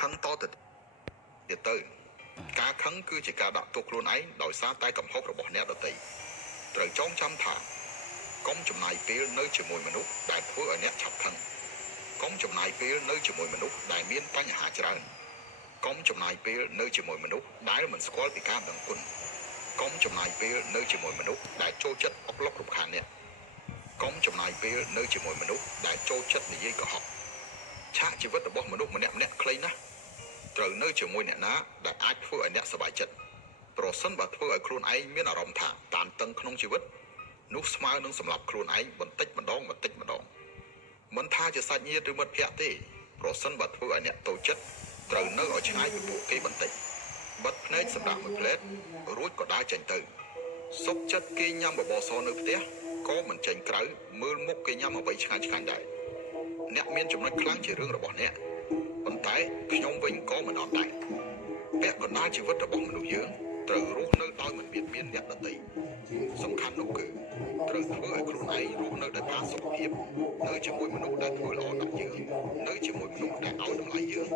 ខឹងតទៅទៀតទៅការខឹងគឺជាការដាក់ទោសខ្លួនឯងដោយសារតែកំហុសរបស់អ្នកដទៃត្រូវចងចាំថាកុំចំណាយពេលនៅជាមួយមនុស្សដែលធ្វើឲ្យអ្នកឆាប់ខឹងកុំចំណាយពេលនៅជាមួយមនុស្សដែលមានបញ្ហាច្រើនកុំចំណាយពេលនៅជាមួយមនុស្សដែលមិនស្គាល់ពីការដឹងគុណកុំចំណាយពេលនៅជាមួយមនុស្សដែលចូលចិត្តអុកឡុករំខានអ្នកកុំចំណាយពេលនៅជាមួយមនុស្សដែលចូលចិត្តនិយាយកុហកឆាកជីវិតរបស់មនុស្សម្នាក់ខ្លីណាស់ត្រូវនៅជាមួយអ្នកណាដែលអាចធ្វើឲ្យអ្នកសប្បាយចិត្តប្រសិនបើធ្វើឲ្យខ្លួនឯងមានអារម្មណ៍ថាតានតឹងក្នុងជីវិតនោះស្មើនឹងសម្លាប់ខ្លួនឯងបន្តិចម្ដងមិនថាជាសាច់ញាតិឬមិត្តភក្តិទេប្រសិនបើធ្វើឲ្យអ្នកតូចចិត្តត្រូវនៅឲ្យឆ្ងាយពីពួកគេបន្តិចបិទភ្នែកសម្រាប់មួយផ្លែតរួចក៏ដើរចេញទៅសុខចិត្តគេញ៉ាំបបរសនៅផ្ទះក៏មិនចេញក្រៅមើលមុខគេញ៉ាំអ្វីឆ្ងាញ់ដែរអ្នកមានចំណុចខ្លាំងជារឿងរបស់អ្នកប៉ុន្តែខ្ញុំវិញក៏មិនអត់ដែរពាក់កណ្ដាលជីវិតរបស់មនុស្សយើងត្រូវរស់នៅដោយមិនបៀតបៀនអ្នកដទៃសំខាន់នោះគឺត្រូវធ្វើឲ្យខ្លួនឯងរស់នៅដោយផាសុខភាពនៅជាមួយមនុស្សដែលធ្វើល្អដល់យើងនៅជាមួយមនុស្សដែលឲ្យតម្លៃយើង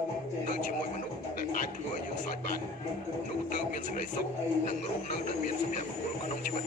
នៅជាមួយមនុស្សដែលអាចធ្វើឲ្យយើងសើចបាននោះទើបមានសេចក្តីសុខនិងរស់នៅដោយមានសុភមង្គលក្នុងជីវិត